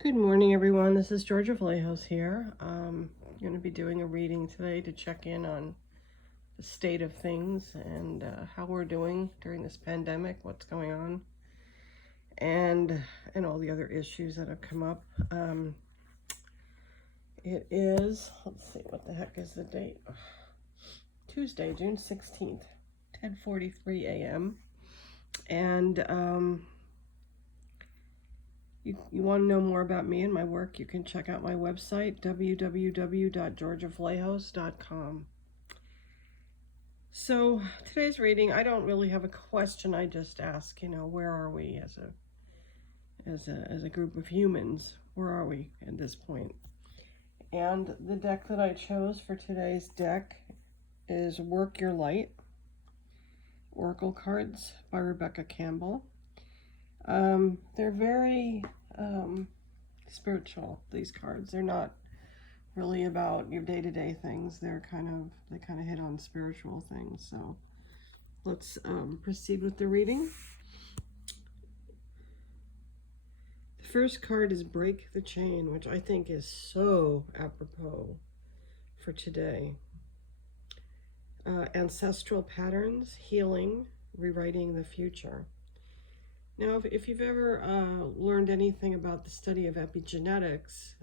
Good morning, everyone. This is Georgia Pleiades here. I'm going to be doing a reading today to check in on the state of things and how we're doing during this pandemic, what's going on, and all the other issues that have come up. It is, let's see, what the heck is the date? Tuesday, June 16th, 10:43 a.m. And you want to know more about me and my work, you can check out my website, www.georgiavlejos.com. So today's reading, I don't really have a question. I just ask, where are we as a group of humans? Where are we at this point? And the deck that I chose for today's deck is Work Your Light, Oracle cards by Rebecca Campbell. They're very spiritual, these cards. They're not really about your day-to-day things. They kind of hit on spiritual things. So let's proceed with the reading. The first card is Break the Chain, which I think is so apropos for today. Ancestral patterns, healing, rewriting the future. Now, if you've ever learned anything about the study of epigenetics,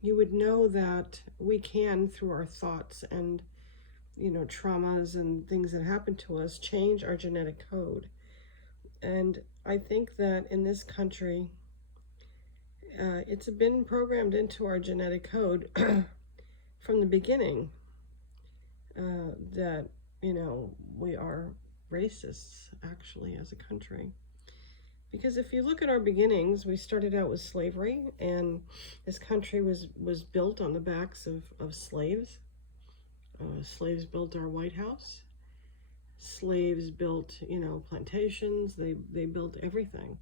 you would know that we can, through our thoughts and, traumas and things that happen to us, change our genetic code. And I think that in this country, it's been programmed into our genetic code from the beginning that, we are racists, actually, as a country. Because if you look at our beginnings, we started out with slavery, and this country was built on the backs of slaves. Slaves built our White House. Slaves built, plantations. They built everything.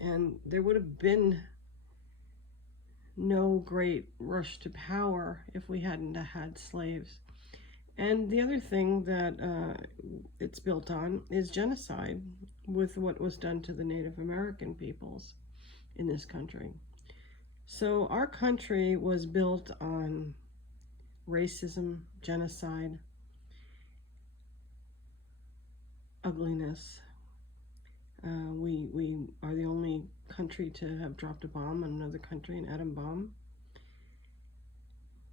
And there would have been no great rush to power if we hadn't had slaves. And the other thing that it's built on is genocide, with what was done to the Native American peoples in this country. So our country was built on racism, genocide, ugliness. We are the only country to have dropped a bomb on another country, an atom bomb.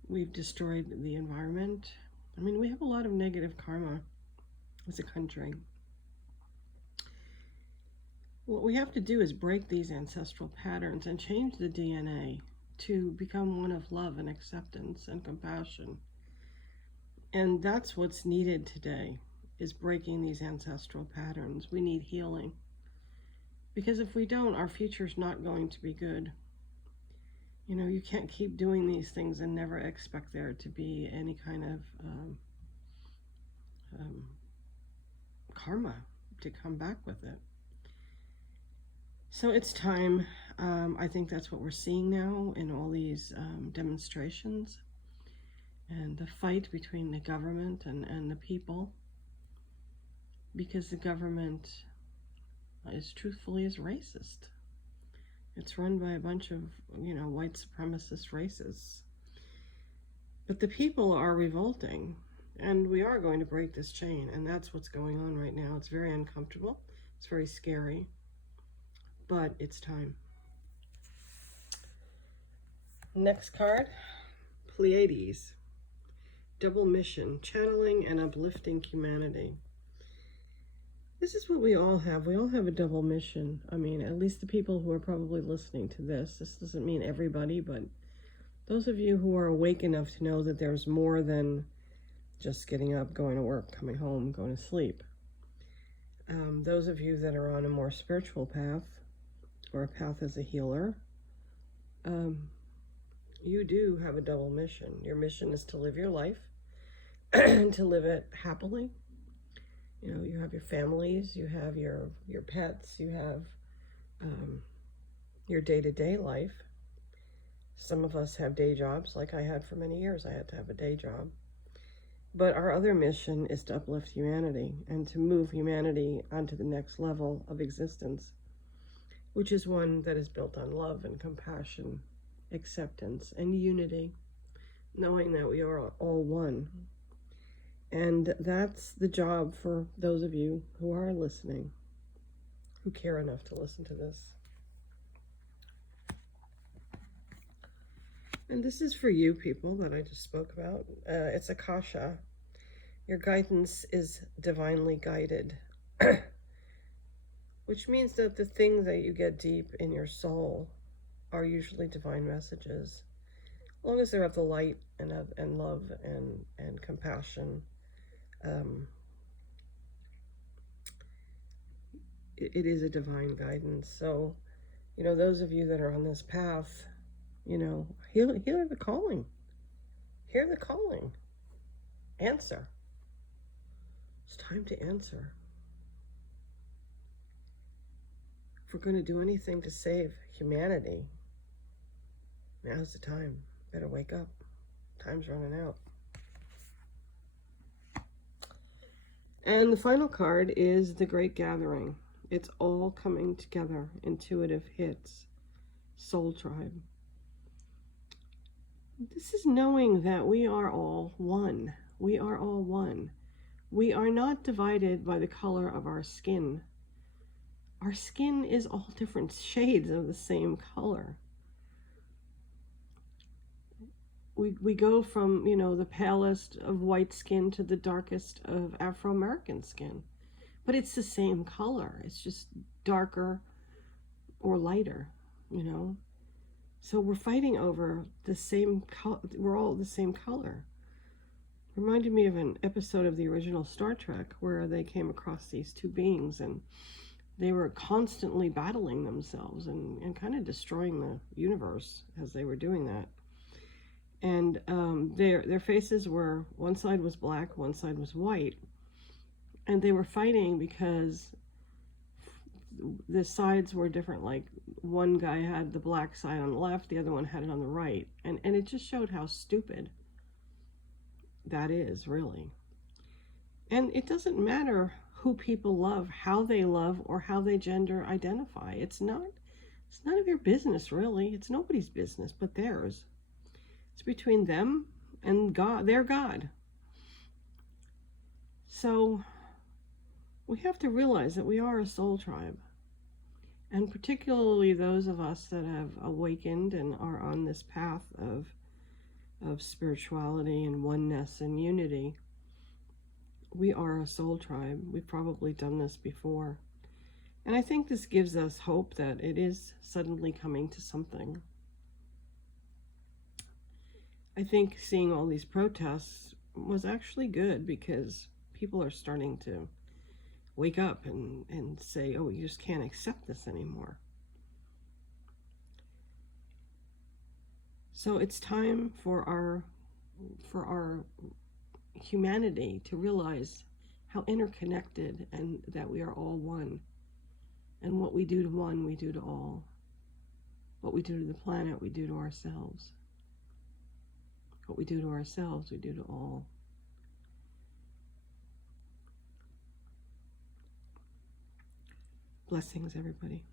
We've destroyed the environment. I mean, we have a lot of negative karma as a country. What we have to do is break these ancestral patterns and change the DNA to become one of love and acceptance and compassion. And that's what's needed today, is breaking these ancestral patterns. We need healing. Because if we don't, our future's not going to be good. You can't keep doing these things and never expect there to be any kind of karma to come back with it. So it's time. I think that's what we're seeing now in all these demonstrations and the fight between the government and the people, because the government is racist. It's run by a bunch of, white supremacist racists. But the people are revolting, and we are going to break this chain, and that's what's going on right now. It's very uncomfortable. It's very scary, but it's time. Next card, Pleiades. Double mission, channeling and uplifting humanity. This is what we all have. We all have a double mission. I mean, at least the people who are probably listening to this. This doesn't mean everybody, but those of you who are awake enough to know that there's more than just getting up, going to work, coming home, going to sleep. Those of you that are on a more spiritual path, or a path as a healer, you do have a double mission. Your mission is to live your life, to live it happily. You have your families, you have your pets, you have your day-to-day life. Some of us have day jobs, like I had for many years. I had to have a day job. But our other mission is to uplift humanity and to move humanity onto the next level of existence. which is one that is built on love and compassion, acceptance, and unity, knowing that we are all one. And that's the job for those of you who are listening, who care enough to listen to this. And this is for you people that I just spoke about. It's Akasha. Your guidance is divinely guided, which means that the things that you get deep in your soul are usually divine messages, as long as they're of the light and love and compassion. It is a divine guidance. So, those of you that are on this path, hear the calling. Hear the calling. Answer. It's time to answer. If we're going to do anything to save humanity, now's the time. Better wake up. Time's running out. And the final card is the Great Gathering. It's all coming together. Intuitive hits. Soul Tribe. This is knowing that we are all one. We are all one. We are not divided by the color of our skin. Our skin is all different shades of the same color. We go from, the palest of white skin to the darkest of Afro-American skin. But it's the same color. It's just darker or lighter, So we're fighting over the same color. We're all the same color. Reminded me of an episode of the original Star Trek where they came across these two beings and they were constantly battling themselves and kind of destroying the universe as they were doing that. And their faces were, one side was black, one side was white. And they were fighting because the sides were different. Like one guy had the black side on the left, the other one had it on the right. And it just showed how stupid that is, really. And it doesn't matter who people love, how they love, or how they gender identify. It's none of your business, really. It's nobody's business but theirs. It's between them and God, their God. So we have to realize that we are a soul tribe. And particularly those of us that have awakened and are on this path of spirituality and oneness and unity, we are a soul tribe. We've probably done this before. And I think this gives us hope that it is suddenly coming to something. I think seeing all these protests was actually good because people are starting to wake up and say, oh, you just can't accept this anymore. So it's time for our humanity to realize how interconnected and that we are all one. And what we do to one, we do to all. What we do to the planet, we do to ourselves. What we do to ourselves, we do to all. Blessings, everybody.